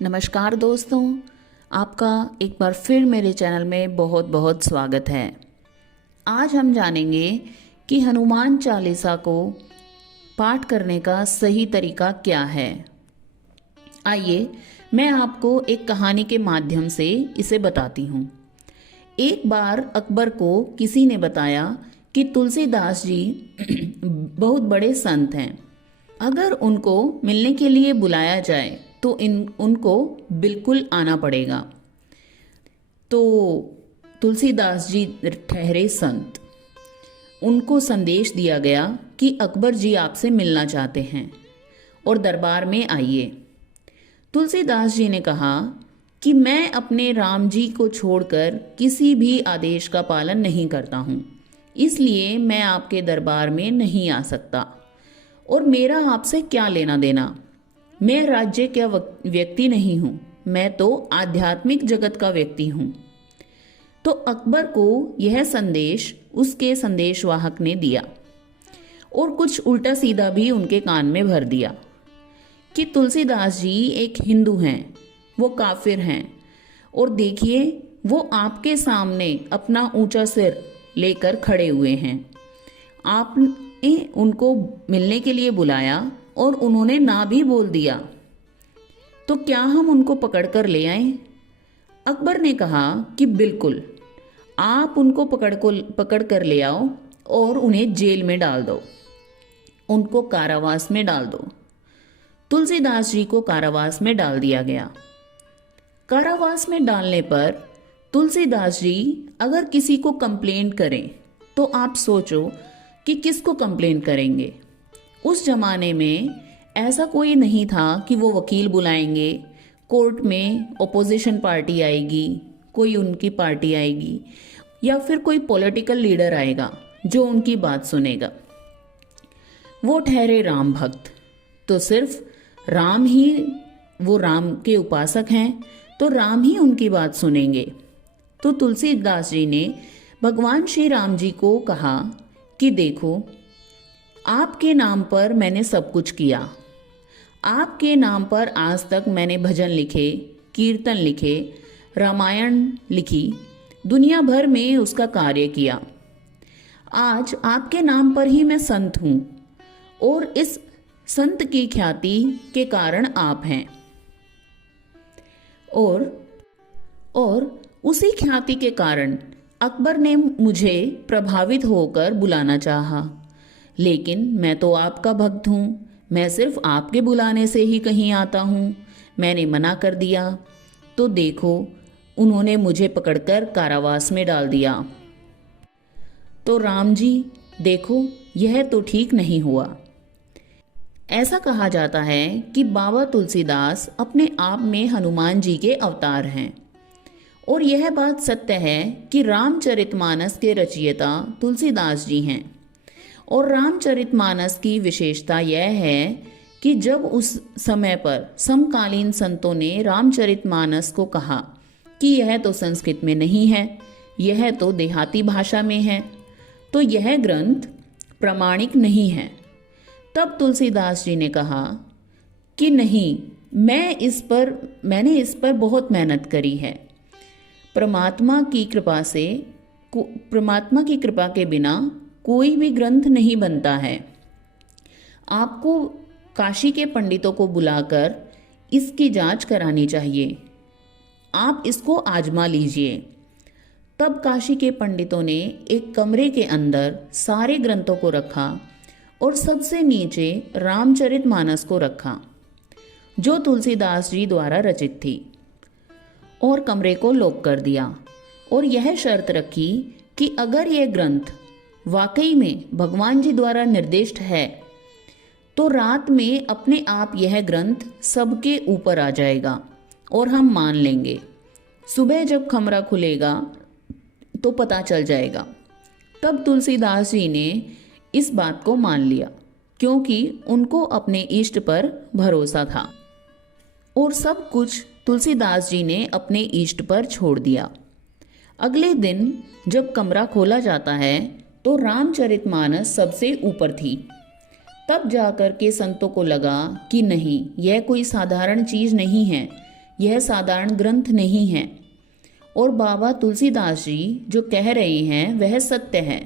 नमस्कार दोस्तों, आपका एक बार फिर मेरे चैनल में बहुत बहुत स्वागत है। आज हम जानेंगे कि हनुमान चालीसा को पाठ करने का सही तरीका क्या है। आइए मैं आपको एक कहानी के माध्यम से इसे बताती हूँ। एक बार अकबर को किसी ने बताया कि तुलसीदास जी बहुत बड़े संत हैं। अगर उनको मिलने के लिए बुलाया जाए तो उनको बिल्कुल आना पड़ेगा। तो तुलसीदास जी ठहरे संत। उनको संदेश दिया गया कि अकबर जी आपसे मिलना चाहते हैं और दरबार में आइए। तुलसीदास जी ने कहा कि मैं अपने राम जी को छोड़कर किसी भी आदेश का पालन नहीं करता हूँ, इसलिए मैं आपके दरबार में नहीं आ सकता और मेरा आपसे क्या लेना देना। मैं राज्य का व्यक्ति नहीं हूँ, मैं तो आध्यात्मिक जगत का व्यक्ति हूँ। तो अकबर को यह संदेश उसके संदेशवाहक ने दिया और कुछ उल्टा सीधा भी उनके कान में भर दिया कि तुलसीदास जी एक हिंदू हैं, वो काफिर हैं और देखिए वो आपके सामने अपना ऊंचा सिर लेकर खड़े हुए हैं। आपने उनको मिलने के लिए बुलाया और उन्होंने ना भी बोल दिया, तो क्या हम उनको पकड़कर ले आए? अकबर ने कहा कि बिल्कुल, आप उनको पकड़ कर ले आओ और उन्हें जेल में डाल दो, उनको कारावास में डाल दो। तुलसीदास जी को कारावास में डाल दिया गया। कारावास में डालने पर तुलसीदास जी अगर किसी को कंप्लेंट करें तो आप सोचो कि किसको कंप्लेंट करेंगे। उस जमाने में ऐसा कोई नहीं था कि वो वकील बुलाएंगे, कोर्ट में ओपोजिशन पार्टी आएगी, कोई उनकी पार्टी आएगी या फिर कोई पॉलिटिकल लीडर आएगा जो उनकी बात सुनेगा। वो ठहरे राम भक्त, तो सिर्फ राम ही, वो राम के उपासक हैं तो राम ही उनकी बात सुनेंगे। तो तुलसीदास जी ने भगवान श्री राम जी को कहा कि देखो, आपके नाम पर मैंने सब कुछ किया, आपके नाम पर आज तक मैंने भजन लिखे, कीर्तन लिखे, रामायण लिखी, दुनिया भर में उसका कार्य किया। आज आपके नाम पर ही मैं संत हूँ और इस संत की ख्याति के कारण आप हैं और उसी ख्याति के कारण अकबर ने मुझे प्रभावित होकर बुलाना चाहा। लेकिन मैं तो आपका भक्त हूँ, मैं सिर्फ आपके बुलाने से ही कहीं आता हूँ। मैंने मना कर दिया तो देखो, उन्होंने मुझे पकड़कर कारावास में डाल दिया। तो राम जी देखो, यह तो ठीक नहीं हुआ। ऐसा कहा जाता है कि बाबा तुलसीदास अपने आप में हनुमान जी के अवतार हैं और यह बात सत्य है कि रामचरितमानस के रचयिता तुलसीदास जी हैं। और रामचरितमानस की विशेषता यह है कि जब उस समय पर समकालीन संतों ने रामचरितमानस को कहा कि यह तो संस्कृत में नहीं है, यह तो देहाती भाषा में है, तो यह ग्रंथ प्रामाणिक नहीं है, तब तुलसीदास जी ने कहा कि नहीं, मैंने इस पर बहुत मेहनत करी है। परमात्मा की कृपा के बिना कोई भी ग्रंथ नहीं बनता है। आपको काशी के पंडितों को बुलाकर इसकी जांच करानी चाहिए, आप इसको आजमा लीजिए। तब काशी के पंडितों ने एक कमरे के अंदर सारे ग्रंथों को रखा और सबसे नीचे रामचरितमानस को रखा, जो तुलसीदास जी द्वारा रचित थी, और कमरे को लॉक कर दिया और यह शर्त रखी कि अगर यह ग्रंथ वाकई में भगवान जी द्वारा निर्दिष्ट है तो रात में अपने आप यह ग्रंथ सबके ऊपर आ जाएगा और हम मान लेंगे। सुबह जब कमरा खुलेगा तो पता चल जाएगा। तब तुलसीदास जी ने इस बात को मान लिया क्योंकि उनको अपने इष्ट पर भरोसा था और सब कुछ तुलसीदास जी ने अपने इष्ट पर छोड़ दिया। अगले दिन जब कमरा खोला जाता है तो रामचरितमानस सबसे ऊपर थी। तब जाकर के संतों को लगा कि नहीं, यह कोई साधारण चीज नहीं है, यह साधारण ग्रंथ नहीं है और बाबा तुलसीदास जी जो कह रहे हैं वह सत्य है।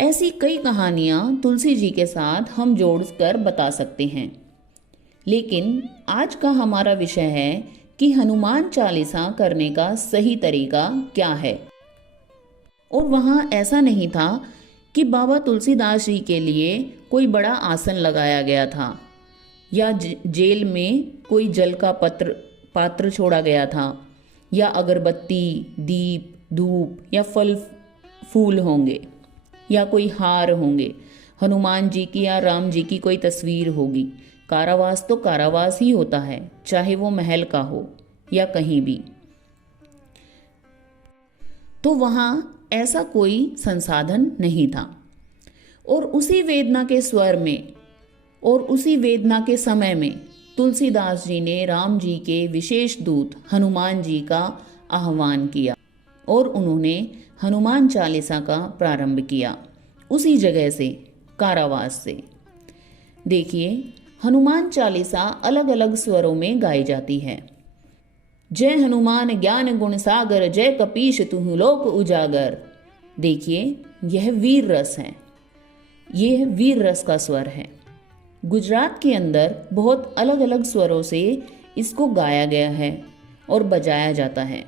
ऐसी कई कहानियाँ तुलसी जी के साथ हम जोड़कर बता सकते हैं, लेकिन आज का हमारा विषय है कि हनुमान चालीसा करने का सही तरीका क्या है। और वहाँ ऐसा नहीं था कि बाबा तुलसीदास जी के लिए कोई बड़ा आसन लगाया गया था या जेल में कोई जल का पात्र छोड़ा गया था या अगरबत्ती, दीप, धूप या फल फूल होंगे या कोई हार होंगे, हनुमान जी की या राम जी की कोई तस्वीर होगी। कारावास तो कारावास ही होता है, चाहे वो महल का हो या कहीं भी। तो वहाँ ऐसा कोई संसाधन नहीं था। और उसी वेदना के स्वर में और उसी वेदना के समय में तुलसीदास जी ने राम जी के विशेष दूत हनुमान जी का आह्वान किया और उन्होंने हनुमान चालीसा का प्रारंभ किया उसी जगह से, कारावास से। देखिए, हनुमान चालीसा अलग अलग स्वरों में गाई जाती है। जय हनुमान ज्ञान गुण सागर, जय कपीश तुहु लोक उजागर। देखिए, यह वीर रस है, यह वीर रस का स्वर है। गुजरात के अंदर बहुत अलग अलग स्वरों से इसको गाया गया है और बजाया जाता है।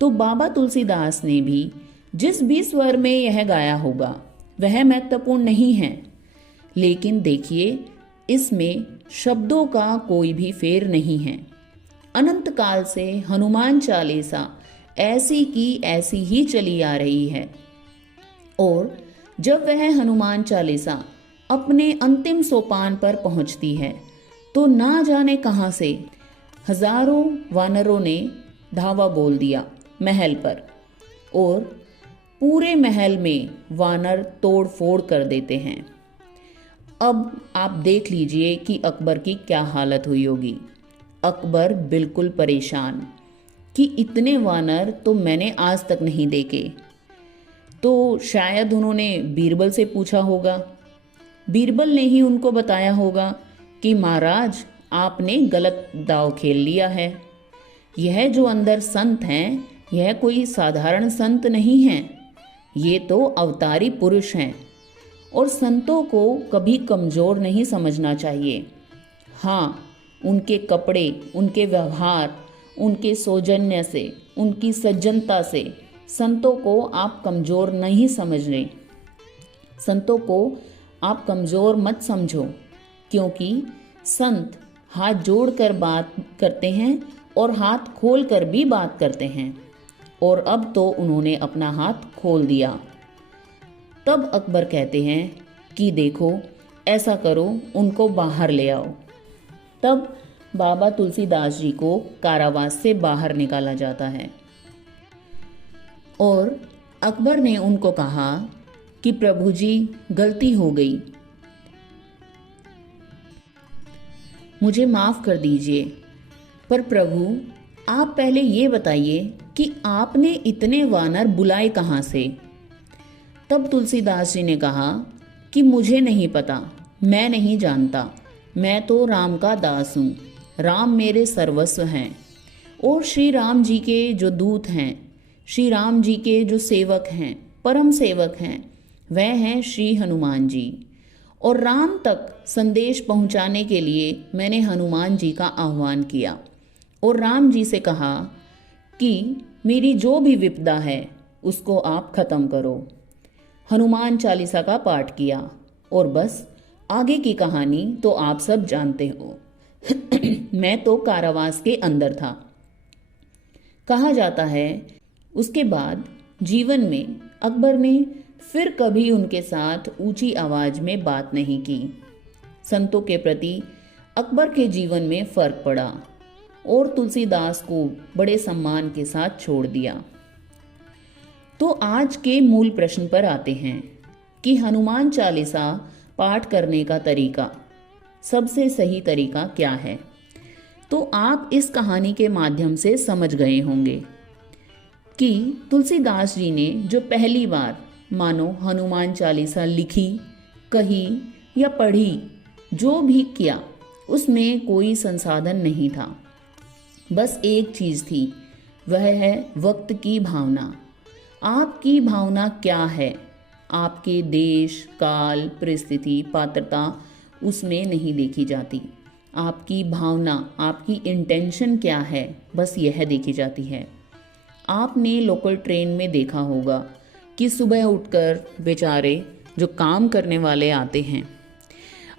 तो बाबा तुलसीदास ने भी जिस भी स्वर में यह गाया होगा वह महत्वपूर्ण नहीं है, लेकिन देखिए इसमें शब्दों का कोई भी फेर नहीं है। अनंत काल से हनुमान चालीसा ऐसी की ऐसी ही चली आ रही है। और जब वह हनुमान चालीसा अपने अंतिम सोपान पर पहुंचती है तो ना जाने कहां से हजारों वानरों ने धावा बोल दिया महल पर और पूरे महल में वानर तोड़ फोड़ कर देते हैं। अब आप देख लीजिए कि अकबर की क्या हालत हुई होगी। अकबर बिल्कुल परेशान कि इतने वानर तो मैंने आज तक नहीं देखे। तो शायद उन्होंने बीरबल से पूछा होगा, बीरबल ने ही उनको बताया होगा कि महाराज आपने गलत दांव खेल लिया है। यह जो अंदर संत हैं यह कोई साधारण संत नहीं हैं, ये तो अवतारी पुरुष हैं और संतों को कभी कमज़ोर नहीं समझना चाहिए। हाँ, उनके कपड़े, उनके व्यवहार, उनके सौजन्य से, उनकी सज्जनता से संतों को आप कमज़ोर नहीं समझ रहे। संतों को आप कमज़ोर मत समझो, क्योंकि संत हाथ जोड़कर बात करते हैं और हाथ खोल कर भी बात करते हैं। और अब तो उन्होंने अपना हाथ खोल दिया। तब अकबर कहते हैं कि देखो ऐसा करो, उनको बाहर ले आओ। तब बाबा तुलसीदास जी को कारावास से बाहर निकाला जाता है और अकबर ने उनको कहा कि प्रभु जी गलती हो गई, मुझे माफ कर दीजिए, पर प्रभु आप पहले ये बताइए कि आपने इतने वानर बुलाए कहाँ से। तब तुलसीदास जी ने कहा कि मुझे नहीं पता, मैं नहीं जानता, मैं तो राम का दास हूँ, राम मेरे सर्वस्व हैं और श्री राम जी के जो दूत हैं, श्री राम जी के जो सेवक हैं, परम सेवक हैं, वह हैं श्री हनुमान जी। और राम तक संदेश पहुंचाने के लिए मैंने हनुमान जी का आह्वान किया और राम जी से कहा कि मेरी जो भी विपदा है उसको आप खत्म करो। हनुमान चालीसा का पाठ किया और बस आगे की कहानी तो आप सब जानते हो। मैं तो कारावास के अंदर था। कहा जाता है उसके बाद जीवन में अकबर ने फिर कभी उनके साथ ऊंची आवाज में बात नहीं की। संतों के प्रति अकबर के जीवन में फर्क पड़ा और तुलसीदास को बड़े सम्मान के साथ छोड़ दिया। तो आज के मूल प्रश्न पर आते हैं कि हनुमान चालीसा पाठ करने का तरीका, सबसे सही तरीका क्या है। तो आप इस कहानी के माध्यम से समझ गए होंगे कि तुलसीदास जी ने जो पहली बार मानो हनुमान चालीसा लिखी, कही या पढ़ी, जो भी किया, उसमें कोई संसाधन नहीं था, बस एक चीज़ थी, वह है वक्त की भावना। आपकी भावना क्या है? आपके देश, काल, परिस्थिति, पात्रता उसमें नहीं देखी जाती। आपकी भावना, आपकी इंटेंशन क्या है, बस यह देखी जाती है। आपने लोकल ट्रेन में देखा होगा कि सुबह उठकर बेचारे जो काम करने वाले आते हैं,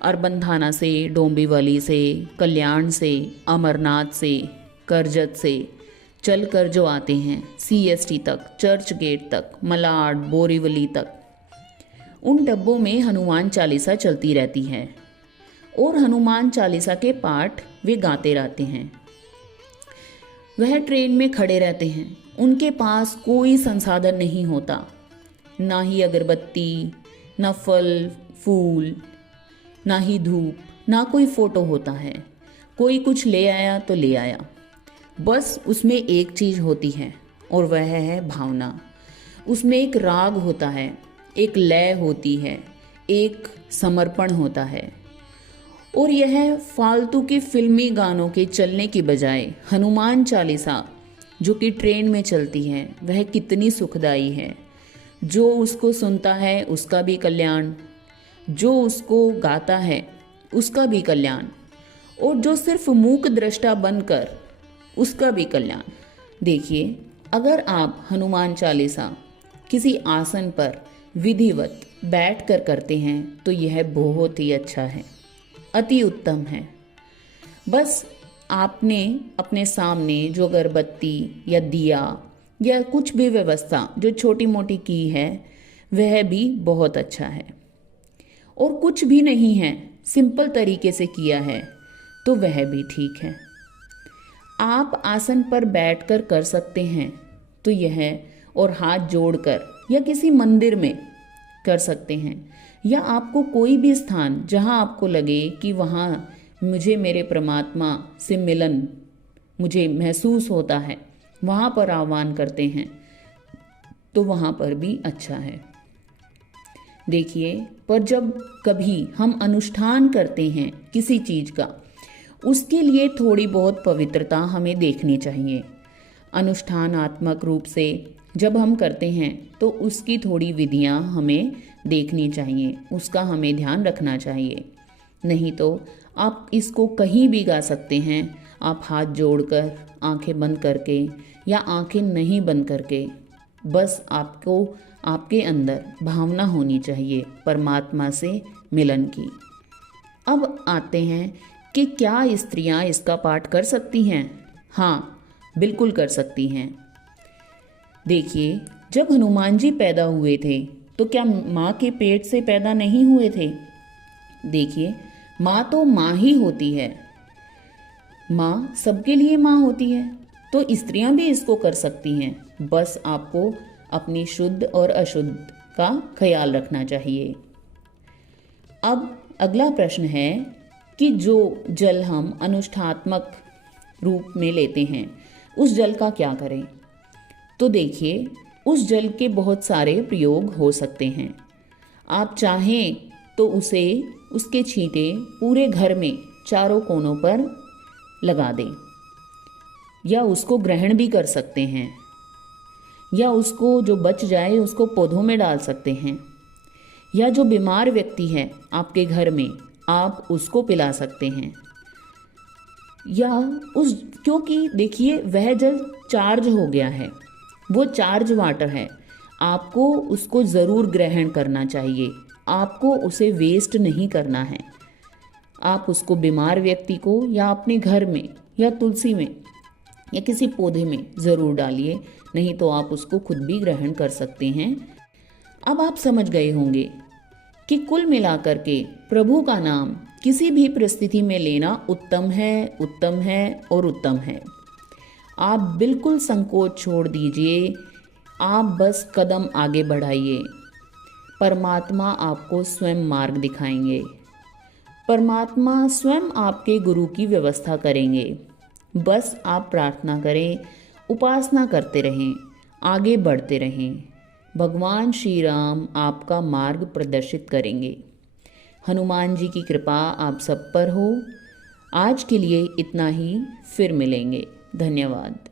अर्बन थाना से, डोंबिवली से, कल्याण से, अमरनाथ से, करजत से चल कर जो आते हैं CST तक, चर्च गेट तक, मलाड, बोरीवली तक, उन डब्बों में हनुमान चालीसा चलती रहती है और हनुमान चालीसा के पाठ वे गाते रहते हैं। वह ट्रेन में खड़े रहते हैं, उनके पास कोई संसाधन नहीं होता, ना ही अगरबत्ती, ना फल फूल, ना ही धूप, ना कोई फोटो होता है। कोई कुछ ले आया तो ले आया, बस उसमें एक चीज़ होती है और वह है भावना। उसमें एक राग होता है, एक लय होती है, एक समर्पण होता है। और यह फालतू के फिल्मी गानों के चलने की बजाय हनुमान चालीसा जो कि ट्रेन में चलती है, वह कितनी सुखदाई है। जो उसको सुनता है उसका भी कल्याण, जो उसको गाता है उसका भी कल्याण, और जो सिर्फ मूक दृष्टा बनकर उसका भी कल्याण। देखिए, अगर आप हनुमान चालीसा किसी आसन पर विधिवत बैठ कर करते हैं तो यह बहुत ही अच्छा है, अति उत्तम है। बस आपने अपने सामने जो अगरबत्ती या दिया या कुछ भी व्यवस्था जो छोटी मोटी की है, वह भी बहुत अच्छा है। और कुछ भी नहीं है, सिंपल तरीके से किया है तो वह भी ठीक है। आप आसन पर बैठकर कर सकते हैं तो यह, और हाथ जोड़कर या किसी मंदिर में कर सकते हैं, या आपको कोई भी स्थान जहां आपको लगे कि वहां मुझे मेरे परमात्मा से मिलन मुझे महसूस होता है, वहां पर आह्वान करते हैं तो वहां पर भी अच्छा है। देखिए, पर जब कभी हम अनुष्ठान करते हैं किसी चीज़ का, उसके लिए थोड़ी बहुत पवित्रता हमें देखनी चाहिए। अनुष्ठानात्मक रूप से जब हम करते हैं तो उसकी थोड़ी विधियां हमें देखनी चाहिए, उसका हमें ध्यान रखना चाहिए। नहीं तो आप इसको कहीं भी गा सकते हैं, आप हाथ जोड़कर, आंखें बंद करके या आंखें नहीं बंद करके, बस आपको आपके अंदर भावना होनी चाहिए परमात्मा से मिलन की। अब आते हैं कि क्या स्त्रियां इसका पाठ कर सकती हैं? हाँ, बिल्कुल कर सकती हैं। देखिए, जब हनुमान जी पैदा हुए थे तो क्या माँ के पेट से पैदा नहीं हुए थे? देखिए, माँ तो माँ ही होती है, माँ सबके लिए माँ होती है, तो स्त्रियां भी इसको कर सकती हैं। बस आपको अपनी शुद्ध और अशुद्ध का ख्याल रखना चाहिए। अब अगला प्रश्न है कि जो जल हम अनुष्ठात्मक रूप में लेते हैं, उस जल का क्या करें? तो देखिए, उस जल के बहुत सारे प्रयोग हो सकते हैं। आप चाहें तो उसके छींटे पूरे घर में चारों कोनों पर लगा दें, या उसको ग्रहण भी कर सकते हैं, या उसको जो बच जाए उसको पौधों में डाल सकते हैं, या जो बीमार व्यक्ति है आपके घर में आप उसको पिला सकते हैं, या क्योंकि देखिए वह जल चार्ज हो गया है, वो चार्ज वाटर है, आपको उसको ज़रूर ग्रहण करना चाहिए, आपको उसे वेस्ट नहीं करना है। आप उसको बीमार व्यक्ति को या अपने घर में या तुलसी में या किसी पौधे में ज़रूर डालिए, नहीं तो आप उसको खुद भी ग्रहण कर सकते हैं। अब आप समझ गए होंगे कि कुल मिलाकर के प्रभु का नाम किसी भी परिस्थिति में लेना उत्तम है, उत्तम है और उत्तम है। आप बिल्कुल संकोच छोड़ दीजिए, आप बस कदम आगे बढ़ाइए। परमात्मा आपको स्वयं मार्ग दिखाएंगे, परमात्मा स्वयं आपके गुरु की व्यवस्था करेंगे। बस आप प्रार्थना करें, उपासना करते रहें, आगे बढ़ते रहें। भगवान श्री राम आपका मार्ग प्रदर्शित करेंगे। हनुमान जी की कृपा आप सब पर हो। आज के लिए इतना ही, फिर मिलेंगे। धन्यवाद।